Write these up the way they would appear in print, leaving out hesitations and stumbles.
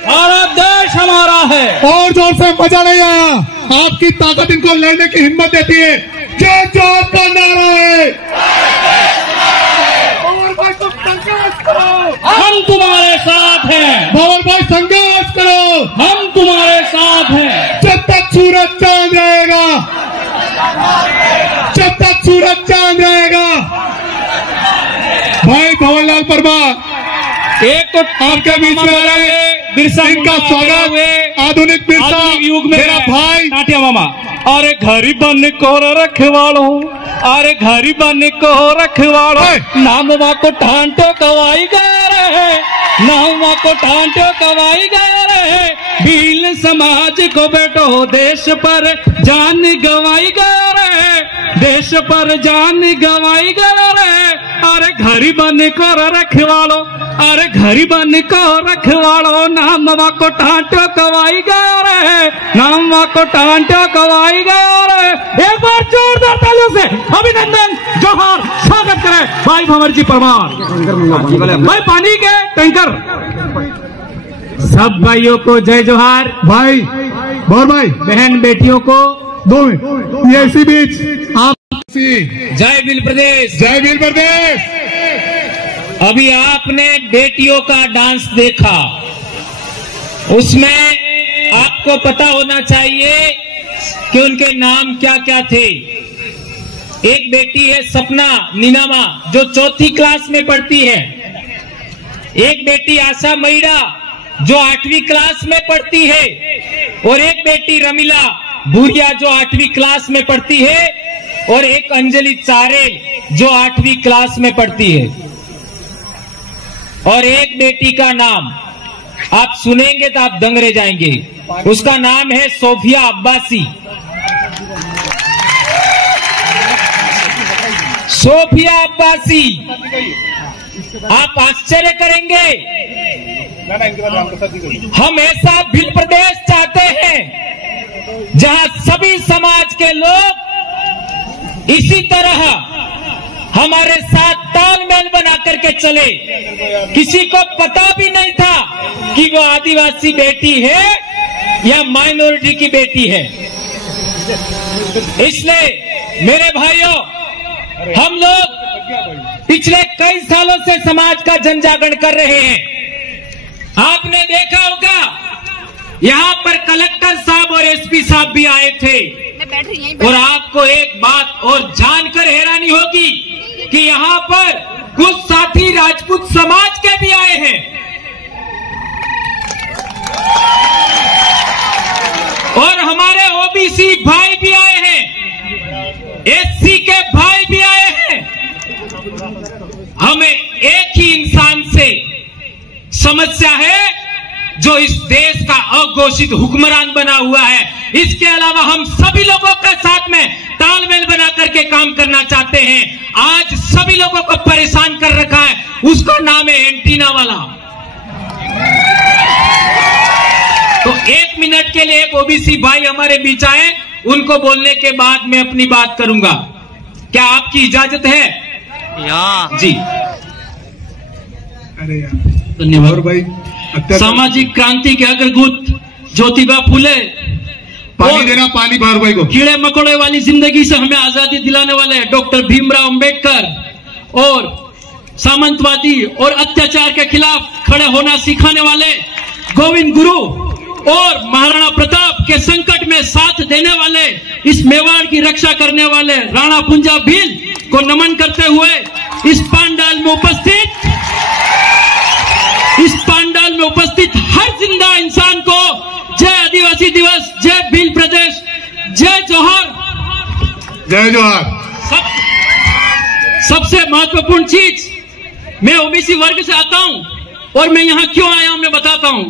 भारत देश हमारा है। और जोर से मजा नहीं आया, आपकी ताकत इनको लड़ने की हिम्मत देती है। जय जोहर का नारा है। भंवर भाई तुम संघर्ष करो, हम तुम्हारे साथ हैं। भंवर भाई संघर्ष करो, हम तुम्हारे साथ हैं। जब तक सूरज चांद रहेगा, जब तक सूरज चांद रहेगा। भाई भंवरलाल परमार एक तो आपके बीच में आ रहे हैं, बिरसा इनका स्वागत आधुनिक बिरसा युग में मेरा भाई टाटिया मामा। अरे गरीबन को रखवालो, अरे गरीबन को रखवालो, नामवा को ठांटो कवाई गा रहे, नामवा को ठांटो कवाई गा रहे। भील समाज को बेटो देश पर जान गवाई गा रहे, देश पर जान गवाई गा रहे। अरे गरीबन को रखवालो, अरे गरीबन को रखवालो, नामवा को ठांटो कवाई गा रहे, नामवा को ठांटो कवाई गा रहे। एक बार जोरदार तालियों से अभिनंदन जोहार स्वागत करें भाई भंवर जी परमार। भाई पानी के टैंकर सब भाइयों को जय जोहार। भाई भंवर भाई बहन बेटियों को 2 मिनट, ये इसी बीच आप जय भील प्रदेश, जय भील प्रदेश। अभी आपने बेटियों का डांस देखा, उसमें आपको पता होना चाहिए कि उनके नाम क्या क्या थे। एक बेटी है सपना नीनामा जो 4वीं क्लास में पढ़ती है, एक बेटी आशा मैड़ा जो 8वीं क्लास में पढ़ती है, और एक बेटी रमीला भूरिया जो 8वीं क्लास में पढ़ती है, और एक अंजलि चारेल जो 8वीं क्लास में पढ़ती है। और एक बेटी का नाम आप सुनेंगे तो आप दंग रह जाएंगे, उसका नाम है सोफिया अब्बासी। सोफिया अब्बासी, आप आश्चर्य करेंगे। हम ऐसा भील प्रदेश चाहते हैं जहां सभी समाज के लोग इसी तरह हमारे साथ तालमेल बना करके चले। किसी को पता भी नहीं था कि वो आदिवासी बेटी है या माइनॉरिटी की बेटी है। इसलिए मेरे भाइयों, हम लोग पिछले कई सालों से समाज का जन जागरण कर रहे हैं। आपने देखा होगा यहाँ पर कलेक्टर साहब और एसपी साहब भी आए थे, और आपको एक बात और जानकर हैरानी होगी कि यहाँ पर कुछ साथी राजपूत समाज के भी आए हैं, और हमारे ओबीसी भाई भी आए हैं, एससी के भाई भी आए हैं। हमें एक ही इंसान से समस्या है जो इस देश का अघोषित हुक्मरान बना हुआ है। इसके अलावा हम सभी लोगों के साथ में तालमेल बना करके काम करना चाहते हैं। आज सभी लोगों को परेशान कर रखा है, उसका नाम है एंटीना वाला। तो 1 मिनट के लिए एक ओबीसी भाई हमारे बीच आए, उनको बोलने के बाद मैं अपनी बात करूंगा। क्या आपकी इजाजत है? जी अरे यार धन्यवाद भाई। सामाजिक क्रांति के अग्रदूत ज्योतिबा फुले, पानी देना, पानी भंवर भाई को। कीड़े मकोड़े वाली जिंदगी से हमें आजादी दिलाने वाले डॉक्टर भीमराव अंबेडकर, और सामंतवादी और अत्याचार के खिलाफ खड़े होना सिखाने वाले गोविंद गुरु, और महाराणा प्रताप के संकट में साथ देने वाले, इस मेवाड़ की रक्षा करने वाले राणा पुंजा भील को नमन करते हुए इस पंडाल में उपस्थित हर जिंदा इंसान को जय आदिवासी दिवस, जय भील प्रदेश, जय जोहार, जय जोहार। सबसे महत्वपूर्ण चीज, मैं ओबीसी वर्ग से आता हूं और मैं यहां क्यों आया हूं मैं बताता हूं।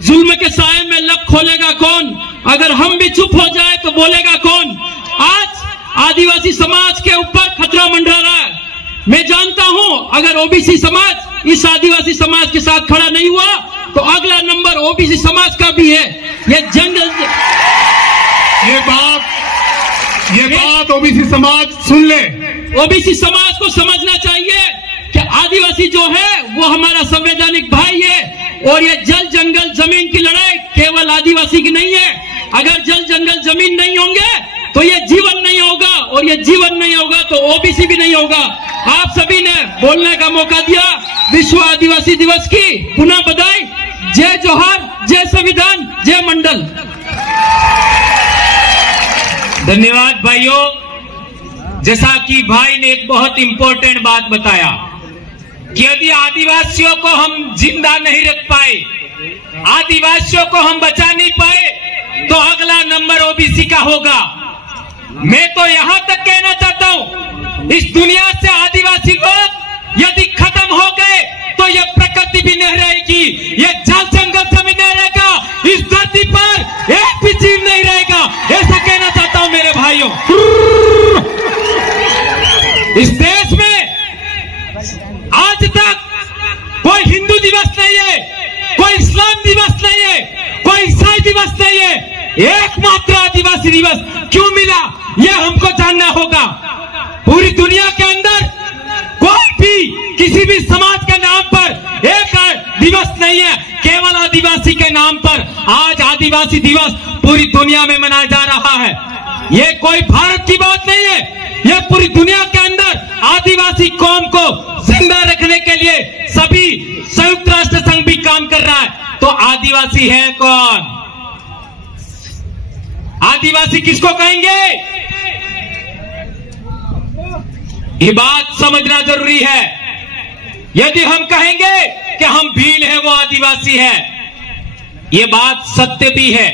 जुल्म के साए में लब खोलेगा कौन, अगर हम भी चुप हो जाए तो बोलेगा कौन। आज आदिवासी समाज के ऊपर खतरा मंडरा रहा है। मैं जानता हूं अगर ओबीसी समाज इस आदिवासी समाज के साथ खड़ा नहीं हुआ तो अगला नंबर ओबीसी समाज का भी है। ये जंग, ये बात ओबीसी समाज सुन ले। ओबीसी समाज को समझना चाहिए कि आदिवासी जो है वो हमारा संवैधानिक भाई है। और ये जल जंगल जमीन की लड़ाई केवल आदिवासी की नहीं है। अगर जल जंगल जमीन नहीं होंगे तो ये जीवन नहीं होगा, और ये जीवन नहीं होगा तो ओबीसी भी नहीं होगा। आप सभी ने बोलने का मौका दिया। विश्व आदिवासी दिवस की पुनः बधाई। जय जोहार, जय संविधान, जय मंडल। धन्यवाद भाइयों। जैसा कि भाई ने एक बहुत इंपॉर्टेंट बात बताया कि यदि आदिवासियों को हम जिंदा नहीं रख पाए, आदिवासियों को हम बचा नहीं पाए, तो अगला नंबर ओबीसी का होगा। मैं तो यहां तक कहना चाहता हूं, इस दुनिया से आदिवासी लोग यदि खत्म हो गए तो यह प्रकृति भी नहीं रहेगी, यह जल जंगल जमीन नहीं रहेगा, इस धरती पर एक भी जीव नहीं रहेगा। ऐसा कहना चाहता हूं मेरे भाइयों। इस देश में आज तक कोई हिंदू दिवस नहीं है, कोई इस्लाम दिवस नहीं है, कोई ईसाई दिवस नहीं है, एकमात्र आदिवासी दिवस क्यों मिला, यह हमको जानना होगा। पूरी दुनिया के अंदर कोई भी किसी भी समाज के नाम पर एक दिवस नहीं है, केवल आदिवासी के नाम पर आज आदिवासी दिवस पूरी दुनिया में मनाया जा रहा है। यह कोई भारत की बात नहीं है, यह पूरी दुनिया के अंदर आदिवासी कौम को जिंदा रखने के लिए सभी संयुक्त राष्ट्र संघ भी काम कर रहा है। तो आदिवासी है कौन? आदिवासी किसको कहेंगे? ये बात समझना जरूरी है। यदि हम कहेंगे कि हम भील हैं वो आदिवासी है, ये बात सत्य भी है।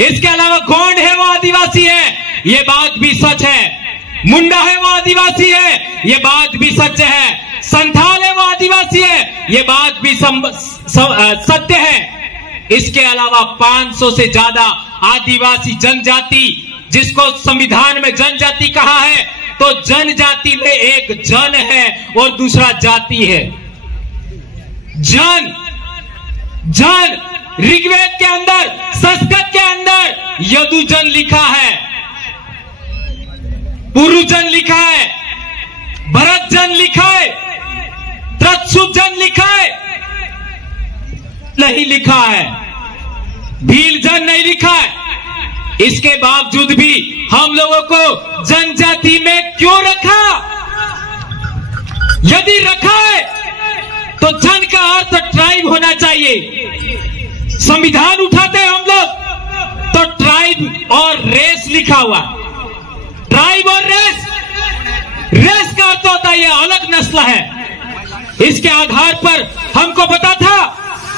इसके अलावा गोंड है वो आदिवासी है, ये बात भी सच है। मुंडा है वो आदिवासी है, ये बात भी सच है। संथाल है वो आदिवासी है, ये बात भी सत्य है। इसके अलावा 500 से ज्यादा आदिवासी जनजाति, जिसको संविधान में जनजाति कहा है, तो जनजाति में एक जन है और दूसरा जाति है। जन ऋग्वेद के अंदर, संस्कृत के अंदर यदुजन लिखा है, पुरुजन लिखा है, भरतजन लिखा है, त्रत्सुजन लिखा है, नहीं लिखा है, भीलजन नहीं लिखा है। इसके बावजूद भी हम लोगों को जनजाति में क्यों रखा? यदि रखा है तो जन का अर्थ ट्राइब होना चाहिए। संविधान उठाते हैं हम लोग तो ट्राइब और रेस लिखा हुआ। ट्राइब और रेस का अर्थ होता है ये अलग नस्ल है। इसके आधार पर हमको पता था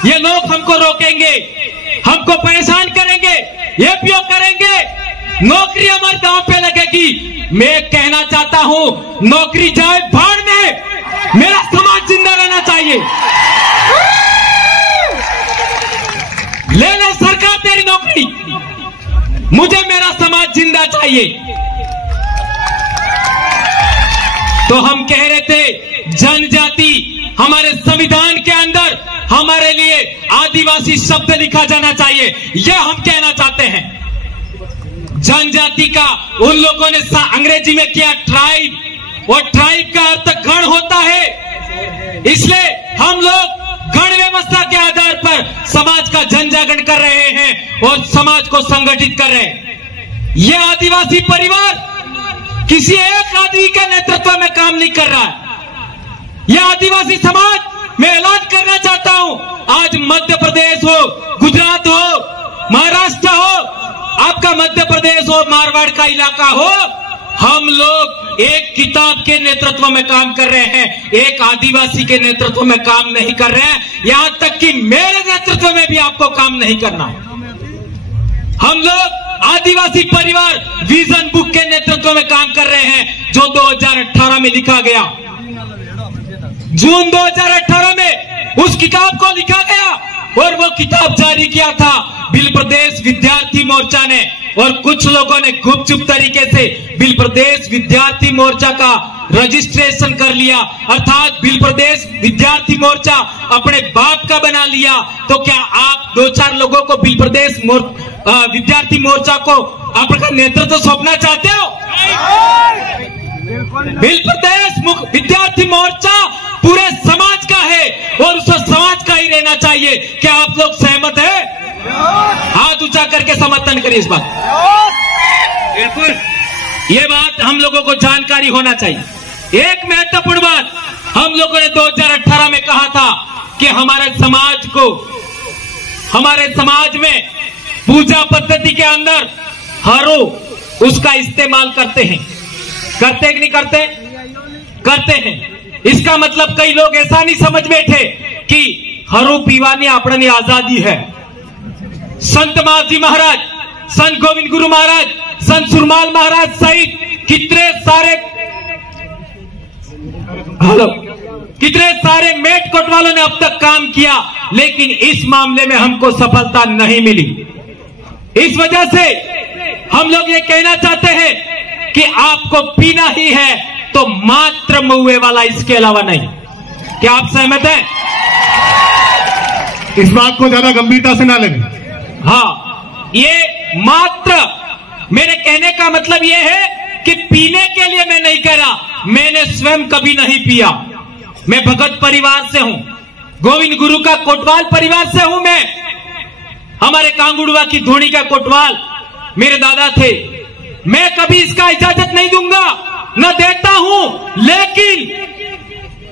ये लोग हमको रोकेंगे, हमको परेशान करेंगे, ये भी करेंगे, नौकरी हमारे दांव पे लगेगी। मैं कहना चाहता हूं नौकरी जाए भाड़ में, मेरा समाज जिंदा रहना चाहिए। ले ले सरकार तेरी नौकरी, मुझे मेरा समाज जिंदा चाहिए। तो हम कह रहे थे जनजाति, हमारे संविधान के अंदर हमारे लिए आदिवासी शब्द लिखा जाना चाहिए, यह हम कहना चाहते हैं। जनजाति का उन लोगों ने अंग्रेजी में किया ट्राइब, और ट्राइब का अर्थ गण होता है। इसलिए हम लोग गण व्यवस्था के आधार पर समाज का जनजागरण कर रहे हैं और समाज को संगठित कर रहे हैं। यह आदिवासी परिवार किसी एक आदमी के नेतृत्व में काम नहीं कर रहा है। यह आदिवासी समाज, मैं ऐलान करना चाहता हूं, आज मध्य प्रदेश हो, गुजरात हो, महाराष्ट्र हो, आपका मध्य प्रदेश हो, मारवाड़ का इलाका हो, हम लोग एक किताब के नेतृत्व में काम कर रहे हैं, एक आदिवासी के नेतृत्व में काम नहीं कर रहे हैं। यहां तक कि मेरे नेतृत्व में भी आपको काम नहीं करना है। हम लोग आदिवासी परिवार विजन बुक के नेतृत्व में काम कर रहे हैं, जो 2018 में लिखा गया। जून 2018 में उस किताब को लिखा गया और वो किताब जारी किया था बिल प्रदेश विद्यार्थी मोर्चा ने, और कुछ लोगों ने गुपचुप तरीके से बिल प्रदेश विद्यार्थी मोर्चा का रजिस्ट्रेशन कर लिया, अर्थात बिल प्रदेश विद्यार्थी मोर्चा अपने बाप का बना लिया। तो क्या आप 2-4 लोगों को बिल प्रदेश विद्यार्थी मोर्चा को आपका नेतृत्व सौंपना चाहते हो? भिल प्रदेश विद्यार्थी मोर्चा पूरे समाज का है और उस समाज का ही रहना चाहिए। क्या आप लोग सहमत है? हाथ ऊंचा करके समर्थन करिए इस बात। बिल्कुल, ये बात हम लोगों को जानकारी होना चाहिए। एक महत्वपूर्ण बात, हम लोगों ने 2018 में कहा था कि हमारे समाज में पूजा पद्धति के अंदर हरो उसका इस्तेमाल करते हैं कि नहीं करते? करते हैं। इसका मतलब कई लोग ऐसा नहीं समझ बैठे कि हरो पीवानी अपनी आजादी है। संत माजी महाराज, संत गोविंद गुरु महाराज, संत सुरमाल महाराज सहित कितने सारे मेट कोट वालों ने अब तक काम किया, लेकिन इस मामले में हमको सफलता नहीं मिली। इस वजह से हम लोग ये कहना चाहते हैं कि आपको पीना ही है तो मात्र महुए वाला, इसके अलावा नहीं। क्या आप सहमत हैं? इस बात को ज्यादा गंभीरता से ना लें। हाँ, ये मात्र, मेरे कहने का मतलब ये है कि पीने के लिए मैं नहीं कह रहा, मैंने स्वयं कभी नहीं पिया। मैं भगत परिवार से हूं, गोविंद गुरु का कोटवाल परिवार से हूं मैं। हमारे कांगुड़वा की धोनी का कोटवाल मेरे दादा थे। मैं कभी इसका इजाजत नहीं दूंगा, न देता हूं, लेकिन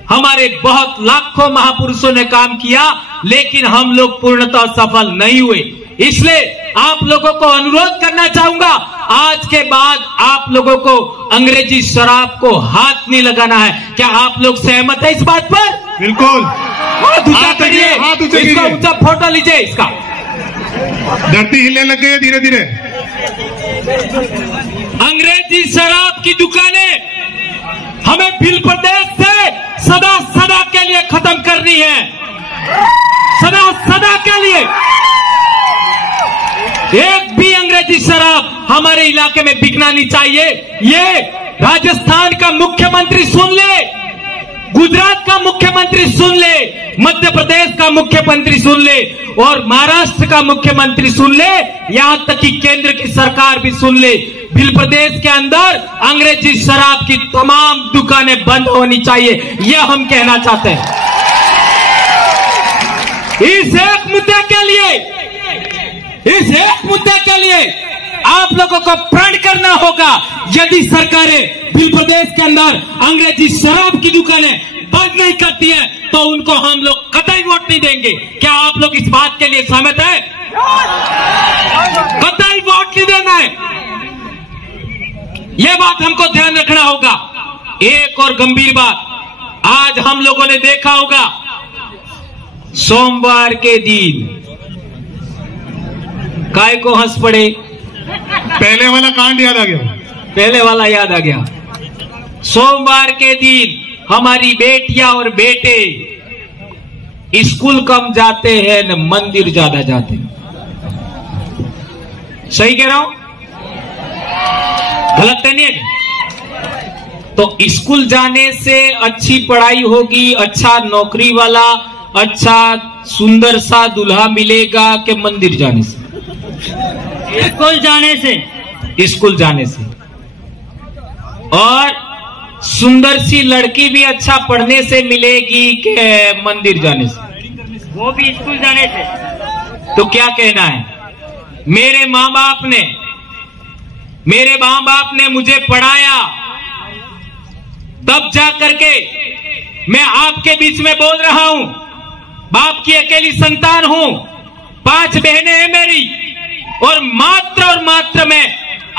हमारे बहुत लाखों महापुरुषों ने काम किया, लेकिन हम लोग पूर्णतः सफल नहीं हुए। इसलिए आप लोगों को अनुरोध करना चाहूंगा, आज के बाद आप लोगों को अंग्रेजी शराब को हाथ नहीं लगाना है। क्या आप लोग सहमत है इस बात पर? बिल्कुल। हाथ ऊंचा करिए, इसका ऊंचा फोटो लीजिए इसका। धरती हिलने लग गई है धीरे धीरे। अंग्रेजी शराब की दुकानें हमें भिल प्रदेश से सदा सदा के लिए खत्म करनी है, सदा सदा के लिए। एक भी अंग्रेजी शराब हमारे इलाके में बिकना नहीं चाहिए। ये राजस्थान का मुख्यमंत्री सुन ले, गुजरात का मुख्यमंत्री सुन ले, मध्य प्रदेश का मुख्यमंत्री सुन ले और महाराष्ट्र का मुख्यमंत्री सुन ले, यहां तक कि केंद्र की सरकार भी सुन ले। भिल प्रदेश के अंदर अंग्रेजी शराब की तमाम दुकानें बंद होनी चाहिए, यह हम कहना चाहते हैं। इस एक मुद्दे के लिए आप लोगों को प्रण करना होगा। यदि सरकारें भिल प्रदेश के अंदर अंग्रेजी शराब की दुकानें बंद नहीं करती है तो उनको हम लोग कतई वोट नहीं देंगे। क्या आप लोग इस बात के लिए सहमत है? कतई वोट नहीं देना है, यह बात हमको ध्यान रखना होगा। एक और गंभीर बात, आज हम लोगों ने देखा होगा सोमवार के दिन काय को हंस पड़े, पहले वाला कांड याद आ गया। सोमवार के दिन हमारी बेटियां और बेटे स्कूल कम जाते हैं न मंदिर ज्यादा जाते हैं। सही कह रहा हूं? गलत तो नहीं है? तो स्कूल जाने से अच्छी पढ़ाई होगी, अच्छा नौकरी वाला, अच्छा सुंदर सा दूल्हा मिलेगा कि मंदिर जाने से? स्कूल जाने से। और सुंदर सी लड़की भी अच्छा पढ़ने से मिलेगी कि मंदिर जाने से? वो भी स्कूल जाने से। तो क्या कहना है? मेरे माँ बाप ने मुझे पढ़ाया, तब जा करके मैं आपके बीच में बोल रहा हूं। बाप की अकेली संतान हूं, 5 बहनें हैं मेरी, और मात्र मैं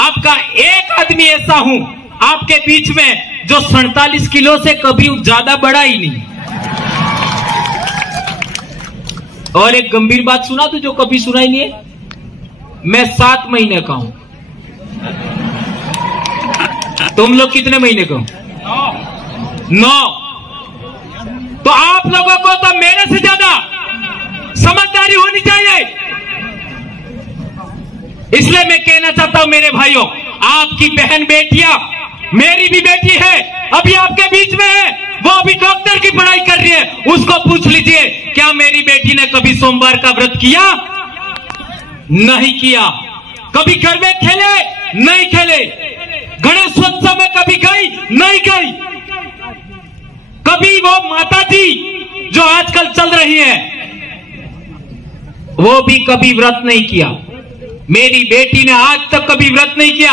आपका एक आदमी ऐसा हूं आपके बीच में जो 47 किलो से कभी ज्यादा बड़ा ही नहीं। और एक गंभीर बात सुना तो जो कभी सुना ही नहीं है, मैं 7 महीने का हूं। तुम लोग कितने महीने का हो? 9। तो आप लोगों को तो मेरे से ज्यादा समझदारी होनी चाहिए। इसलिए मैं कहना चाहता हूं मेरे भाइयों, आपकी बहन बेटियां, मेरी भी बेटी है अभी आपके बीच में है, वो अभी डॉक्टर की पढ़ाई कर रही है, उसको पूछ लीजिए क्या मेरी बेटी ने कभी सोमवार का व्रत किया? नहीं किया। कभी घर में खेले? नहीं खेले। गणेशोत्सव में कभी गई? नहीं गई। कभी वो माता जी जो आजकल चल रही है, वो भी कभी व्रत नहीं किया। मेरी बेटी ने आज तक कभी व्रत नहीं किया।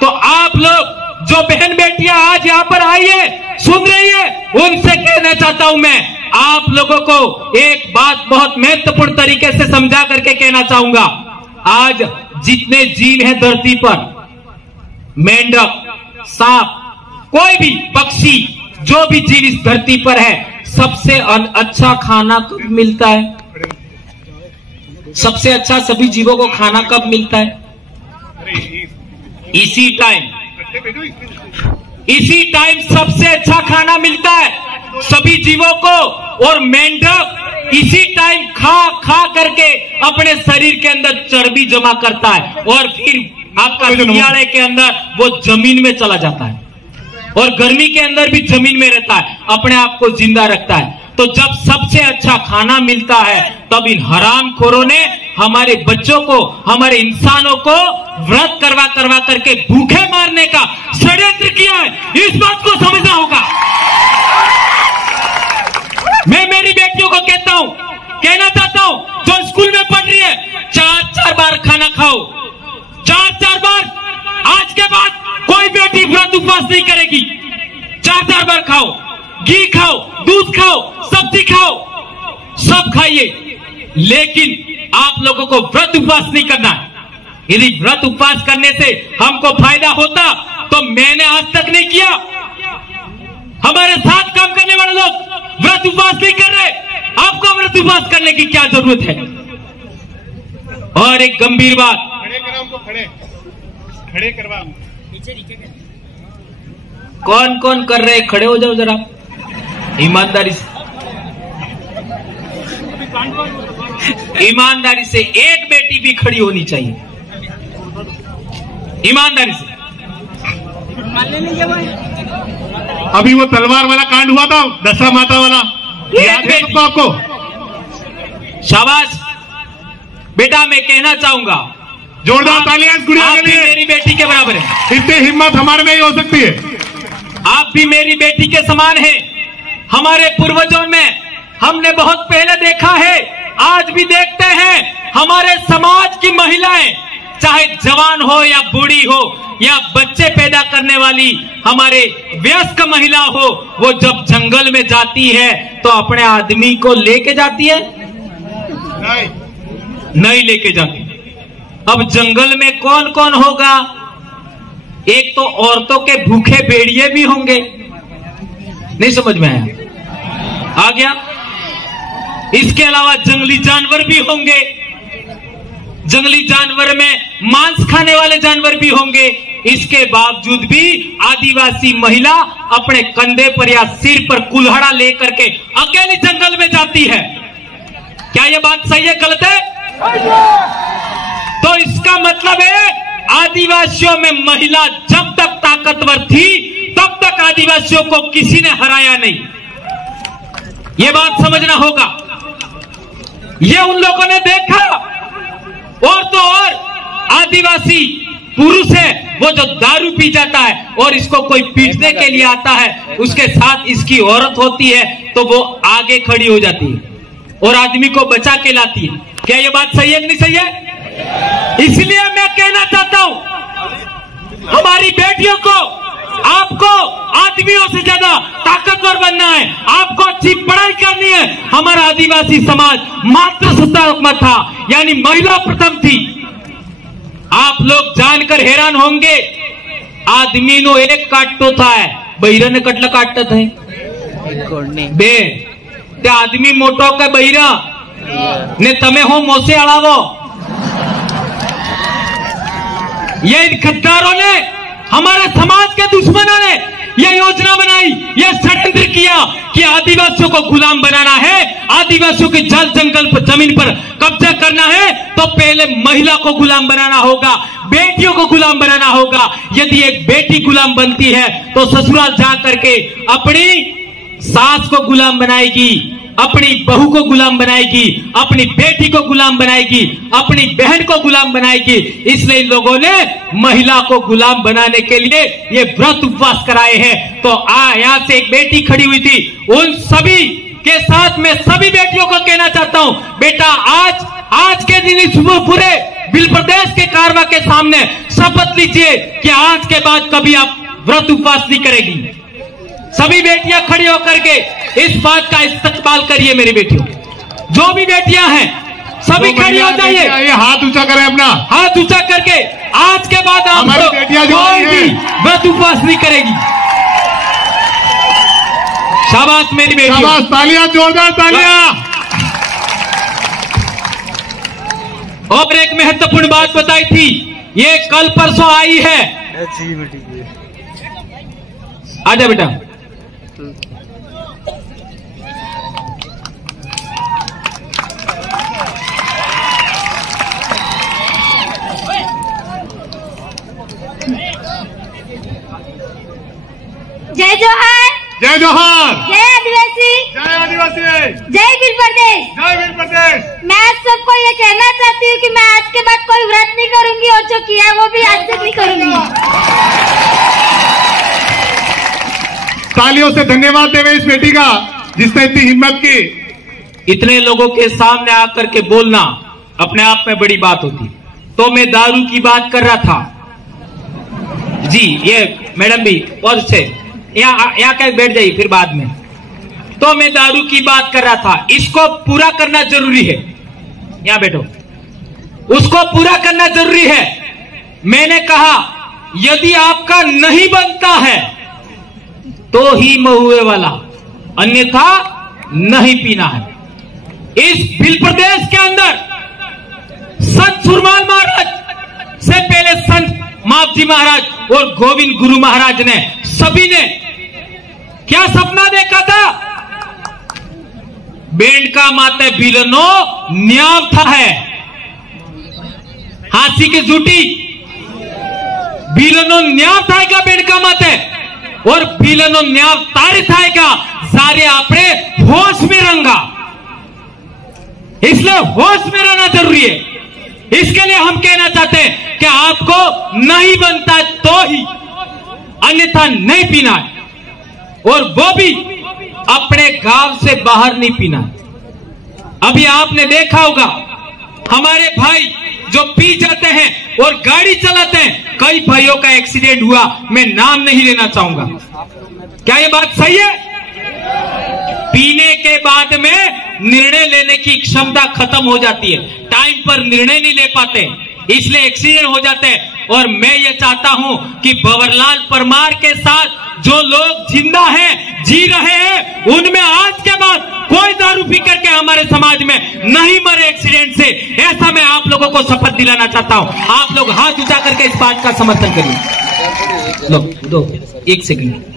तो आप लोग जो बहन बेटियां आज यहां पर आई है, सुन रही है, उनसे कहना चाहता हूं मैं, आप लोगों को एक बात बहुत महत्वपूर्ण तरीके से समझा करके कहना चाहूंगा। आज जितने जीव हैं धरती पर, मेंढक, सांप, कोई भी पक्षी, जो भी जीव इस धरती पर है, सबसे अच्छा खाना कब मिलता है? सबसे अच्छा सभी जीवों को खाना कब मिलता है? इसी टाइम सबसे अच्छा खाना मिलता है सभी जीवों को। और मेंढक इसी टाइम खा करके अपने शरीर के अंदर चर्बी जमा करता है और फिर आपका सियाड़े के अंदर वो जमीन में चला जाता है और गर्मी के अंदर भी जमीन में रहता है, अपने आप को जिंदा रखता है। तो जब सबसे अच्छा खाना मिलता है, तब इन हरामखोरों ने हमारे बच्चों को, हमारे इंसानों को व्रत करवा करवा करके भूखे मारने का षड्यंत्र किया है। इस बात को समझना होगा। मैं मेरी बेटियों को कहना चाहता हूं, जो स्कूल में पढ़ रही है, 4-4 बार खाना खाओ, 4-4 बार। आज के बाद कोई बेटी व्रत उपवास नहीं करेगी। 4-4 बार खाओ, घी खाओ, दूध खाओ, सब्जी खाओ, सब खाइए, लेकिन आप लोगों को व्रत उपवास नहीं करना है। यदि व्रत उपवास करने से हमको फायदा होता तो मैंने आज तक नहीं किया। हमारे साथ काम करने वाले लोग व्रत उपवास नहीं कर रहे, आपको व्रत उपवास करने की क्या जरूरत है? और एक गंभीर बात, खड़े करवा, कौन कौन कर रहे? खड़े हो जाओ जरा, ईमानदारी से। ईमानदारी से एक बेटी भी खड़ी होनी चाहिए, ईमानदारी से। अभी वो तलवार वाला कांड हुआ था, दशा माता वाला, याद है सबको? आपको शाबाश बेटा। मैं कहना चाहूंगा, जोरदार तालियां इस गुड़िया के लिए। मेरी बेटी के बराबर है। इतनी हिम्मत हमारे में ही हो सकती है। आप भी मेरी बेटी के समान हैं। हमारे पूर्वजों में हमने बहुत पहले देखा है, आज भी देखते हैं, हमारे समाज की महिलाएं, चाहे जवान हो या बूढ़ी हो या बच्चे पैदा करने वाली हमारे वयस्क महिला हो, वो जब जंगल में जाती है तो अपने आदमी को लेके जाती है? नहीं लेके जाती। अब जंगल में कौन कौन होगा? एक तो औरतों के भूखे भेड़िए भी होंगे। नहीं समझ में आया? आ गया? इसके अलावा जंगली जानवर भी होंगे। जंगली जानवर में मांस खाने वाले जानवर भी होंगे। इसके बावजूद भी आदिवासी महिला अपने कंधे पर या सिर पर कुल्हाड़ा लेकर के अकेली जंगल में जाती है। क्या यह बात सही है, गलत है? तो इसका मतलब है आदिवासियों में महिला जब तक ताकतवर थी तब तक आदिवासियों को किसी ने हराया नहीं। यह बात समझना होगा। यह उन लोगों ने देखा। और तो और आदिवासी पुरुष है वो जो दारू पी जाता है और इसको कोई पीटने के लिए आता है, उसके साथ इसकी औरत होती है तो वो आगे खड़ी हो जाती है और आदमी को बचा के लाती है। क्या ये बात सही है कि नहीं सही है? इसलिए मैं कहना चाहता हूं हमारी बेटियों को, आपको आदमियों से ज्यादा ताकतवर बनना है, आपको अच्छी पढ़ाई करनी है। हमारा आदिवासी समाज मातृसत्तात्मक था, यानी महिला प्रथम थी। आप लोग जानकर हैरान होंगे, आदमी नो एक काटतो था, बहिरा ने कटला काटता था बे ते आदमी मोटो के बहिरा ने तमे हो मोसे अड़ावो। ये इन गद्दारों ने, हमारे समाज के दुश्मनों ने यह योजना बनाई, यह षड्यंत्र किया कि आदिवासियों को गुलाम बनाना है, आदिवासियों के जल जंगल पर जमीन पर कब्जा करना है तो पहले महिला को गुलाम बनाना होगा, बेटियों को गुलाम बनाना होगा। यदि एक बेटी गुलाम बनती है तो ससुराल जा करके अपनी सास को गुलाम बनाएगी, अपनी बहू को गुलाम बनाएगी, अपनी बेटी को गुलाम बनाएगी, अपनी बहन को गुलाम बनाएगी। इसलिए इन लोगों ने महिला को गुलाम बनाने के लिए ये व्रत उपवास कराए हैं। तो यहाँ से एक बेटी खड़ी हुई थी, उन सभी के साथ मैं सभी बेटियों को कहना चाहता हूं, बेटा आज के दिन इस पूरे बिल प्रदेश के कारवा के सामने शपथ लीजिए कि आज के बाद कभी आप व्रत उपवास नहीं करेगी। सभी बेटियां खड़ी होकर के इस बात का इस्तकबाल करिए। मेरी बेटियों, जो भी बेटियां हैं सभी खड़ी हो जाइए, ये हाथ ऊंचा करें, अपना हाथ ऊंचा करके आज के बाद आप कोई भी व्रत उपवास नहीं करेगी। शाबाश मेरी बेटियों, शाबाश, तालियां, जोरदार तालियां। और एक महत्वपूर्ण बात बताई थी, ये कल परसों आई है। आजा बेटा, जय जोहार, जय जोहार, जय आदिवासी, जय आदिवासी, जय वीर प्रदेश, जय वीर प्रदेश। मैं आप सबको ये कहना चाहती हूँ कि मैं आज के बाद कोई व्रत नहीं करूंगी और जो किया वो भी आज तक नहीं करूंगी। तालियों से धन्यवाद देवे इस बेटी का जिसने इतनी हिम्मत की। इतने लोगों के सामने आकर के बोलना अपने आप में बड़ी बात होती। तो मैं दारू की बात कर रहा था जी, ये मैडम भी और से यहाँ कहीं बैठ जाइए फिर बाद में। तो मैं दारू की बात कर रहा था, इसको पूरा करना जरूरी है। यहाँ बैठो, उसको पूरा करना जरूरी है। मैंने कहा यदि आपका नहीं बनता है तो ही महुए वाला, अन्यथा नहीं पीना है। इस बिल प्रदेश के अंदर संत सुरमाल महाराज से पहले संत मापजी महाराज और गोविंद गुरु महाराज ने सभी ने क्या सपना देखा था? बेंड का माते बिलनो न्याव था है, हाथी की जूटी बिलनो न्याव थाएगा बेंड का माते, और बिलनो न्याव तारी थाएगा सारे आपने होश में रंगा। इसलिए होश में रहना जरूरी है। इसके लिए हम कहना चाहते हैं कि आपको नहीं बनता तो ही, अन्यथा नहीं पीना है, और वो भी अपने गांव से बाहर नहीं पीना। अभी आपने देखा होगा हमारे भाई जो पी जाते हैं और गाड़ी चलाते हैं, कई भाइयों का एक्सीडेंट हुआ, मैं नाम नहीं लेना चाहूंगा। क्या ये बात सही है? पीने के बाद में निर्णय लेने की क्षमता खत्म हो जाती है, टाइम पर निर्णय नहीं ले पाते, इसलिए एक्सीडेंट हो जाते हैं। और मैं ये चाहता हूं कि भंवरलाल परमार के साथ जो लोग जिंदा हैं, जी रहे हैं, उनमें आज के बाद कोई दारू पी करके हमारे समाज में नहीं मरे एक्सीडेंट से। ऐसा मैं आप लोगों को शपथ दिलाना चाहता हूं। आप लोग हाथ उठा करके इस बात का समर्थन करिए। लो दो एक सेकंड।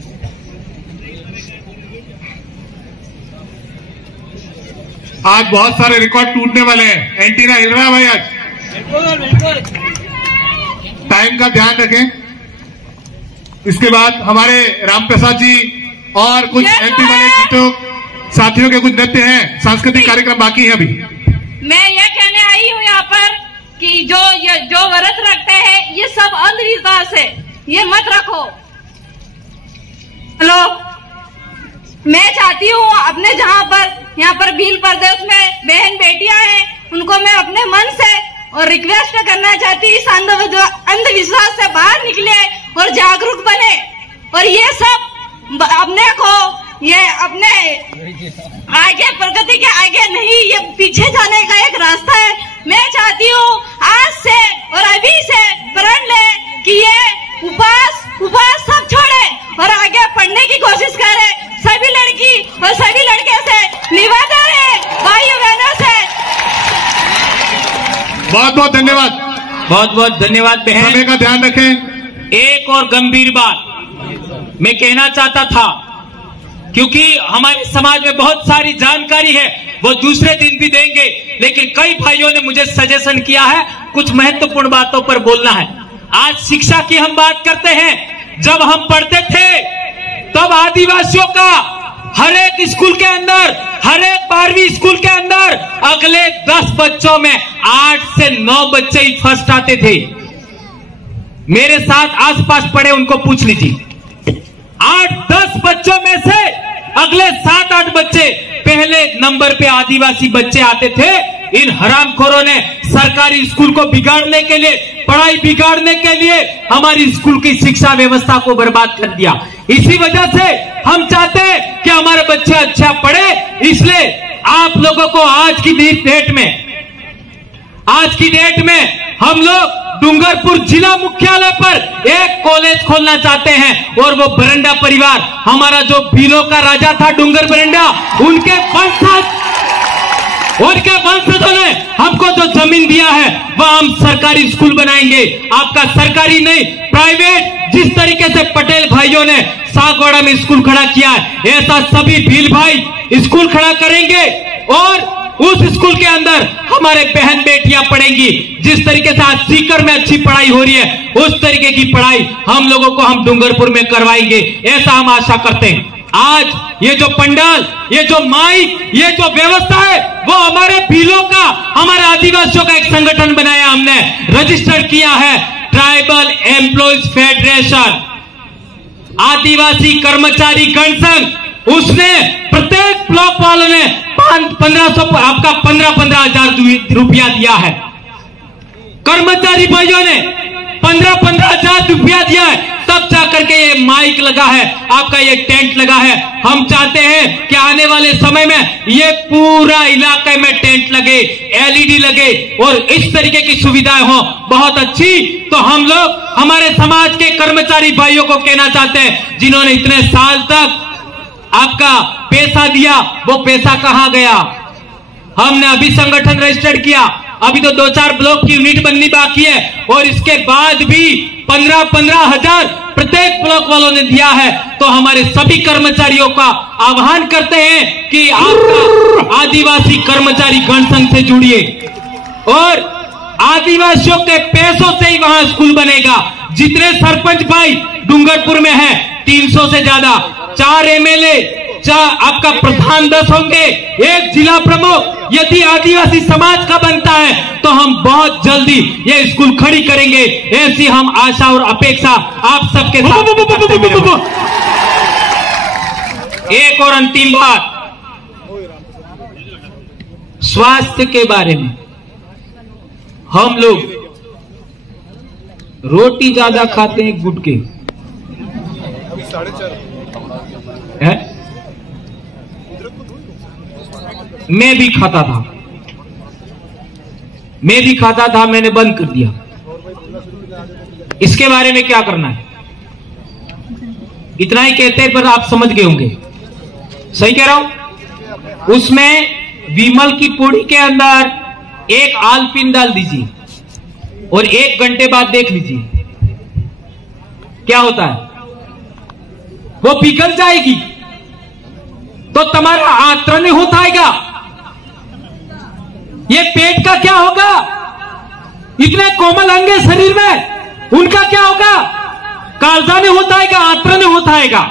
आज बहुत सारे रिकॉर्ड टूटने वाले हैं। एंटीना हिल रहा है भाई आज। टाइम का ध्यान रखें। इसके बाद हमारे राम प्रसाद जी और कुछ एमपी वाले गीतों साथियों के कुछ नृत्य हैं, सांस्कृतिक कार्यक्रम बाकी हैं अभी। मैं ये कहने आई हूँ यहाँ पर कि जो व्रत रखते हैं ये सब अंधविश्वास है, ये मत रखो। हेलो, मैं चाहती हूँ अपने यहाँ पर भील प्रदेश में बहन बेटियां हैं, उनको मैं अपने मन से और रिक्वेस्ट करना चाहती, इस अंधविश्वास से बाहर निकले और जागरूक बने, और ये सब अपने को ये अपने आगे प्रगति के आगे नहीं, ये पीछे जाने का एक रास्ता है। मैं चाहती हूँ आज से और अभी से प्रण ले कि ये उपवास सब छोड़े और आगे पढ़ने की कोशिश करे। सभी लड़की और सभी लड़के से निवेदन है, भाइयों बहनों से। बहुत बहुत धन्यवाद, बहुत बहुत धन्यवाद बहन। समय का ध्यान रखें। एक और गंभीर बात मैं कहना चाहता था, क्योंकि हमारे समाज में बहुत सारी जानकारी है, वो दूसरे दिन भी देंगे, लेकिन कई भाइयों ने मुझे सजेशन किया है कुछ महत्वपूर्ण बातों पर बोलना है। आज शिक्षा की हम बात करते हैं। जब हम पढ़ते थे तब आदिवासियों का हर एक स्कूल के अंदर, हर एक 12वीं स्कूल के अंदर अगले 10 बच्चों में 8 से 9 बच्चे ही फर्स्ट आते थे। मेरे साथ आसपास पढ़े उनको पूछ लीजिए, 8-10 बच्चों में से अगले 7-8 बच्चे पहले नंबर पे आदिवासी बच्चे आते थे। इन हरामखोरों ने सरकारी स्कूल को बिगाड़ने के लिए, पढ़ाई बिगाड़ने के लिए हमारी स्कूल की शिक्षा व्यवस्था को बर्बाद कर दिया। इसी वजह से हम चाहते हैं कि हमारे बच्चे अच्छा पढ़े। इसलिए आप लोगों को आज की डेट में हम लोग डूंगरपुर जिला मुख्यालय पर एक कॉलेज खोलना चाहते हैं, और वो बरंडा परिवार, हमारा जो भीलों का राजा था डूंगर बरंडा, उनके वंशजों ने हमको जो जमीन दिया है वह हम सरकारी स्कूल बनाएंगे। आपका सरकारी नहीं, प्राइवेट, जिस तरीके से पटेल भाइयों ने सागवाड़ा में स्कूल खड़ा किया है, ऐसा सभी भील भाई स्कूल खड़ा करेंगे और उस स्कूल के अंदर हमारे बहन बेटियां पढ़ेंगी। जिस तरीके से आज सीकर में अच्छी पढ़ाई हो रही है, उस तरीके की पढ़ाई हम लोगों को हम डूंगरपुर में करवाएंगे, ऐसा हम आशा करते हैं। आज ये जो पंडाल, ये जो माइक, ये जो व्यवस्था है, वो हमारे भीलों का, हमारे आदिवासियों का एक संगठन बनाया, हमने रजिस्टर किया है, ट्राइबल एम्प्लॉयज फेडरेशन, आदिवासी कर्मचारी गण संघ। उसने प्रत्येक ब्लॉक वालों ने 1500 आपका 15,000 रुपया दिया है। कर्मचारी भाइयों ने 15,000 रुपया दिया है, तब जाकर के ये माइक लगा है, आपका ये टेंट लगा है। हम चाहते हैं कि आने वाले समय में ये पूरा इलाके में टेंट लगे, एलईडी लगे और इस तरीके की सुविधाएं हो बहुत अच्छी। तो हम लोग हमारे समाज के कर्मचारी भाइयों को कहना चाहते हैं, जिन्होंने इतने साल तक आपका पैसा दिया, वो पैसा कहां गया? हमने अभी संगठन रजिस्टर्ड किया, अभी तो 2-4 ब्लॉक की यूनिट बननी बाकी है, और इसके बाद भी 15-15 हजार प्रत्येक ब्लॉक वालों ने दिया है। तो हमारे सभी कर्मचारियों का आह्वान करते हैं कि आपका आदिवासी कर्मचारी गण संघ से जुड़िए, और आदिवासियों के पैसों से ही वहां स्कूल बनेगा। जितने सरपंच भाई डूंगरपुर में है, 300 से ज्यादा, 4 एमएलए, आपका प्रधान 10 होंगे, 1 जिला प्रमुख। यदि आदिवासी समाज का बनता है तो हम बहुत जल्दी ये स्कूल खड़ी करेंगे, ऐसी हम आशा और अपेक्षा आप सबके साथ। एक और अंतिम बात, स्वास्थ्य के बारे में। हम लोग रोटी ज्यादा खाते हैं, गुटके है? मैं भी खाता था, मैंने बंद कर दिया। इसके बारे में क्या करना है? इतना ही कहते हैं, पर आप समझ गए होंगे, सही कह रहा हूं। उसमें विमल की पूड़ी के अंदर एक आलपिन डाल दीजिए और 1 घंटे बाद देख लीजिए क्या होता है। वो पिघल जाएगी तो तुम्हारा आंतरण होता आएगा। ये पेट का क्या होगा? इतने कोमल अंग है शरीर में, उनका क्या होगा? कालजा ने होता आएगा, आंतरण होता आएगा।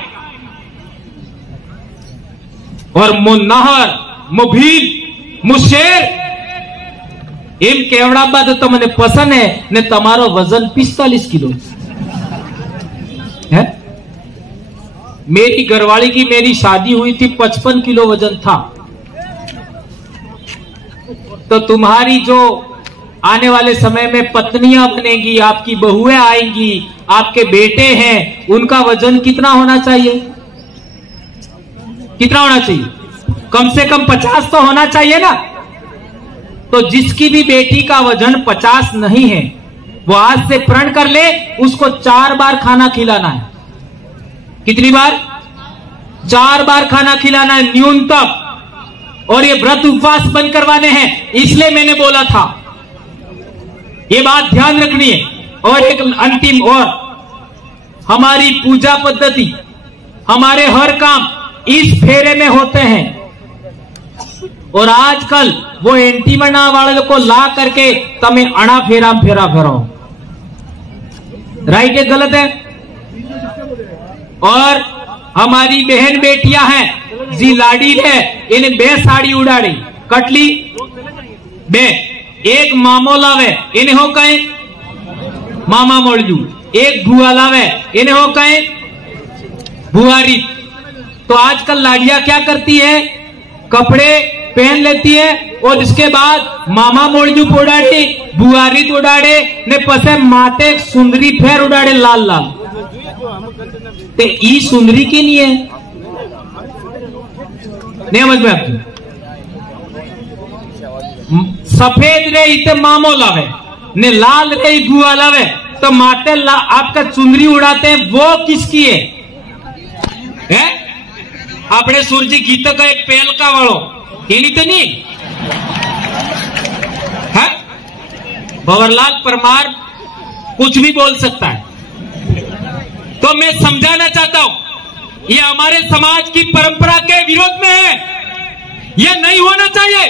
और मुन्नहर, मुभील, मुशेर एम केवड़ा बात तो મને પસંદ है ने તમારો वजन 45 किलो है। मेरी घरवाली की मेरी शादी हुई थी, 55 किलो वजन था। तो तुम्हारी जो आने वाले समय में पत्नियां बनेगी, आपकी बहुएं आएंगी, आपके बेटे हैं, उनका वजन कितना होना चाहिए? कितना होना चाहिए? कम से कम 50 तो होना चाहिए ना। तो जिसकी भी बेटी का वजन 50 नहीं है, वो आज से प्रण कर ले, उसको 4 बार खाना खिलाना है। कितनी बार? 4 बार खाना खिलाना है न्यूनतम। और ये व्रत उपवास बंद करवाने हैं, इसलिए मैंने बोला था, ये बात ध्यान रखनी है। और एक अंतिम, और हमारी पूजा पद्धति, हमारे हर काम इस फेरे में होते हैं। और आजकल वो एंटीमना वाले को ला करके तमें अणा फेरा फेरो, राइट है गलत है? और हमारी बहन बेटियां हैं जी लाडी है, इन्हें बे साड़ी उड़ाड़ी कटली बे एक मामो लावे इन्हें हो कहे मामा मोड़जू, एक भुआ लावे इन्हें हो कहे भुआरी। तो आजकल लाड़ियां क्या करती है, कपड़े पहन लेती है और इसके बाद मामा मोड़जू उड़ाड़े बुआरी उड़ाड़े ने पसे माते सुंदरी फेर उड़ाड़े लाल लाल। ते ई सुंदरी की नहीं है, नहीं समझ में आपकी। सफेद रे इते मामो लावे ने लाल रे बुआ लावे, तो माते आपका चुंदरी उड़ाते हैं वो किसकी है? अपने सूरजी गीत का एक पेल का वालो एनी तो नहीं है। भंवरलाल परमार कुछ भी बोल सकता है। तो मैं समझाना चाहता हूं ये हमारे समाज की परंपरा के विरोध में है, यह नहीं होना चाहिए।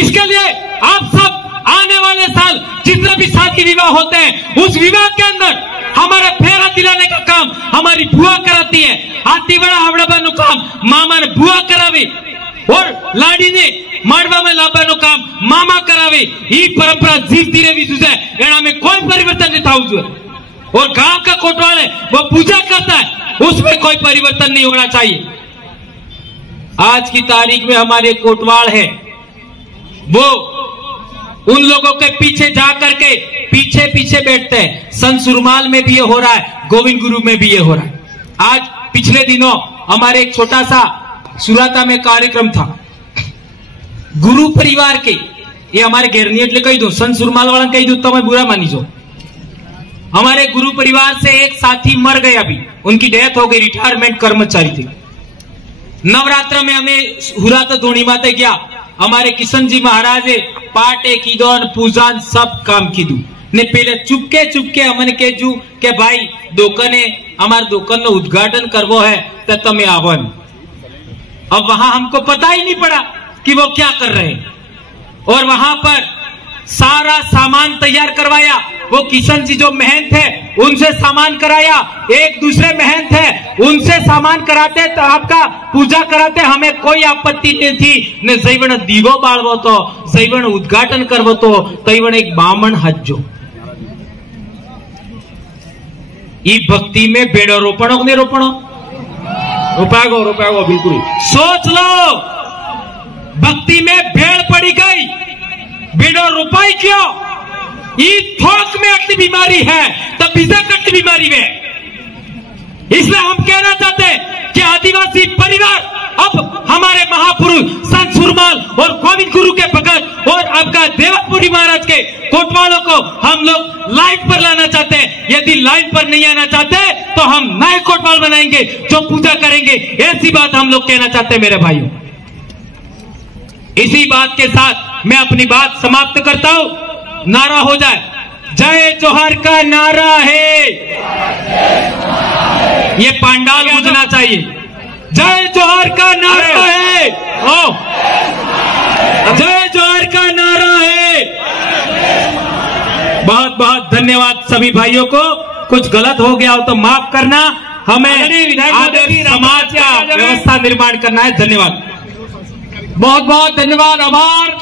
इसके लिए आप सब आने वाले साल जितने भी शादी विवाह होते हैं उस विवाह के अंदर हमारा फेरा दिलाने का काम हमारी बुआ कराती है। हाथी बड़ा हवड़ा नु काम मामा ने बुआ करावी और लाड़ी ने माड़वा में लाभा काम मामा करावे। ये परंपरा जीवती रही है, एना में कोई परिवर्तन नहीं था। और गांव का कोटवाल है वो पूजा करता है, उसमें कोई परिवर्तन नहीं होना चाहिए। आज की तारीख में हमारे कोटवाल है वो उन लोगों के पीछे जा करके पीछे पीछे बैठते हैं। संत सुरमाल में भी ये हो रहा है, गोविंद गुरु में भी ये हो रहा है। आज पिछले दिनों हमारे एक छोटा सा सुराता में कार्यक्रम था गुरु परिवार के, ये हमारे घेरनी एटले कही दो संत सुरमाल वाला कही दो तो मैं बुरा मानी जो। हमारे गुरु परिवार से एक साथी मर गए, अभी उनकी डेथ हो गई, रिटायरमेंट कर्मचारी थे। नवरात्र में हमें हुरा तो धोनी माते गया, हमारे किशन जी महाराजे पाटे कीदोन पूजान सब काम कीधु ने पहले चुपके चुपके हमने के जू के भाई दुकाने हमारे दुकान नो उद्घाटन करवो है तो तमें आवो। अब वहां हमको पता ही नहीं पड़ा कि वो क्या कर रहे हैं, और वहां पर सारा सामान तैयार करवाया। वो किशन जी जो महंत थे उनसे सामान कराया, एक दूसरे महंत थे उनसे सामान कराते तो आपका पूजा कराते, हमें कोई आपत्ति नहीं थी। ने जैवण दीवो बाळवो तो जैवण उद्घाटन करवो तो तैवण एक बामण हज्जो। ई भक्ति में बेड़ो रोपणो नहीं रोपणो रुपया बिल्कुल सोच लो। भक्ति में भेड़ पड़ी गई, बेड़ो रुपाई क्यों? थोक में अटली बीमारी है तब बिजक अटली बीमारी में। इसलिए हम कहना चाहते हैं कि आदिवासी परिवार अब हमारे महापुरुष संत सुरमाल और गोविंद गुरु के भगत और आपका देवपुरी महाराज के कोटवालों को हम लोग लाइन पर लाना चाहते हैं। यदि लाइन पर नहीं आना चाहते तो हम नए कोटवाल बनाएंगे जो पूजा करेंगे, ऐसी बात हम लोग कहना चाहते हैं मेरे भाइयों। इसी बात के साथ मैं अपनी बात समाप्त करता हूं। नारा हो जाए, जय जोहार का नारा है, ये पांडाल गूंजना चाहिए। जय जोहार का नारा है, ओ जय जोहार का नारा है। बहुत बहुत धन्यवाद सभी भाइयों को। कुछ गलत हो गया हो तो माफ करना, हमें आदर्श समाज का व्यवस्था निर्माण करना है। धन्यवाद, बहुत बहुत धन्यवाद, आभार।